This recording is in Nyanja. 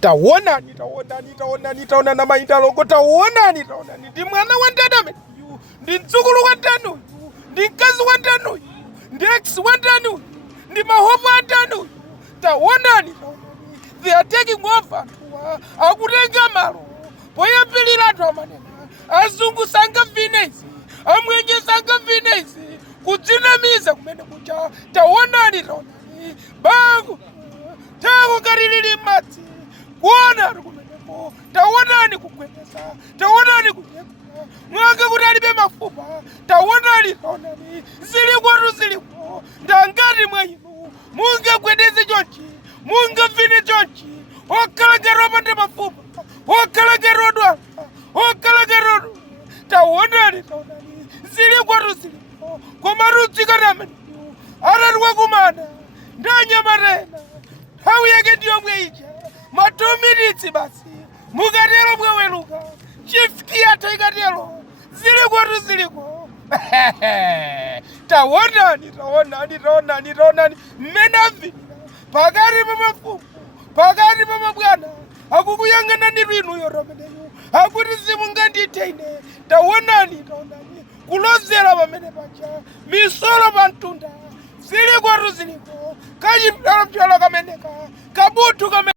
Taonani taonani mainda longo taonani ndi mwana wa ndani ndi mdzukulu wa ndani ndi mkazi wa ndani ndi ex wa ndani ndi mahovu a ndani taonani they are taking over akutenga malo poyambirira anthu amanena azungu sanga vinezi amwenye sanga vinezi kudzinamiza kumene kucha taonani bangu tangu karilili madzi kuona ari kumenepo taonani kugwetesa taonani kunyeka mwanga kuti alibe mafupa taonani ziliko ndangati mwa inu mungagwetese chonchi mungavine chonchi okhalagero opanda mafupa okhalagero odwala okhalagero taonani ziliko koma rudzikana ameneyo ararwa kumana ndanyamarena nthawi yake ndiyomwe ija ma 2 minutes basi mukatero mweweluka chifti yatha ikatero ziliko taonani mmene avinira pakati pa mafumu pakati pa mabwana akukuyang'anani inuyo romeneyo akuti simungandithe ine taonani kulozera pamene pacha misolo pa mtunda ziliko kachipyalo kameneka kabunthu kamene